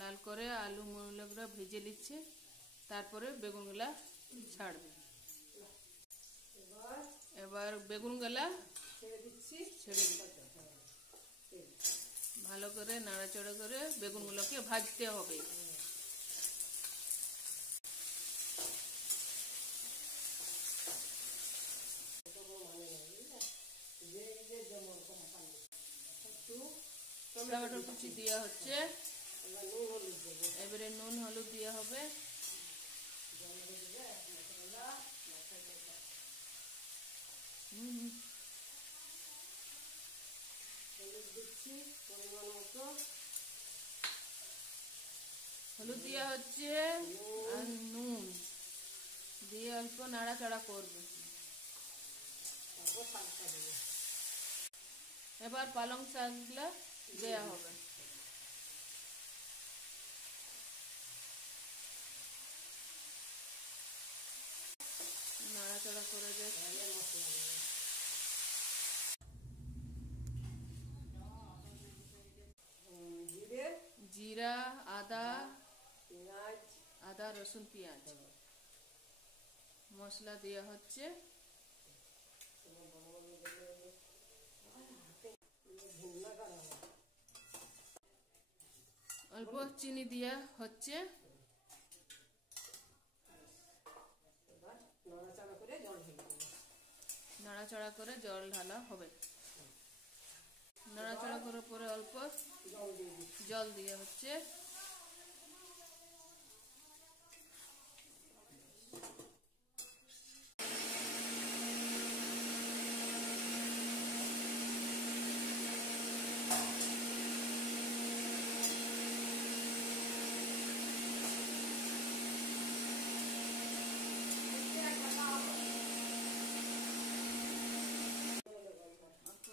লাল করে আলু মুলোগুলো ভেজে নিচ্ছে, তারপরে বেগুনগুলা ছাড়বে। এবার বেগুনগুলা ছেড়ে দিচ্ছি। ভালো করে নাড়াচাড়া করে বেগুনগুলোকে ভাজতে হবে। টমেটো কুচি দেওয়া হচ্ছে, এবারে নুন হলুদ দেওয়া হবে। হলুদ দেওয়া হচ্ছে আর নুন দিয়ে অল্প নাড়াচাড়া করবে। এবার পালং শাকগুলা দেওয়া হবে। নাড়াচাড়া করে জিরা, আদা রসুন পেঁয়াজ মশলা দেওয়া হচ্ছে। অল্প চিনি দেওয়া হচ্ছে। নাড়াচাড়া করে জল ঢালা হবে। নাড়াচাড়া করার পরে অল্প জল দেওয়া হচ্ছে।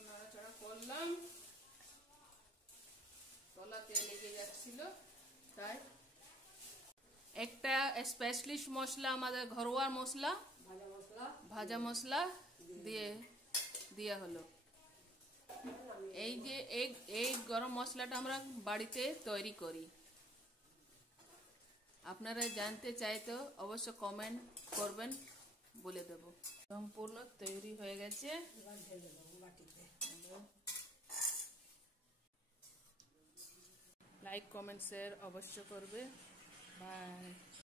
নাড়াচাড়া করলাম, তলাতে লেগে যাচ্ছিল, তাই একটা স্পেশালিস্ট মশলা, আমাদের ঘরোয়া মশলা, ভাজা মশলা দিয়ে দেওয়া হলো। এই যে এই গরম মশলাটা আমরা বাড়িতে তৈরি করি। আপনারা জানতে চাইতো অবশ্য কমেন্ট করবেন, বলে দেব। সম্পূর্ণ তৈরি হয়ে গেছে। লাইক কমেন্ট শেয়ার অবশ্য করবে। বাই।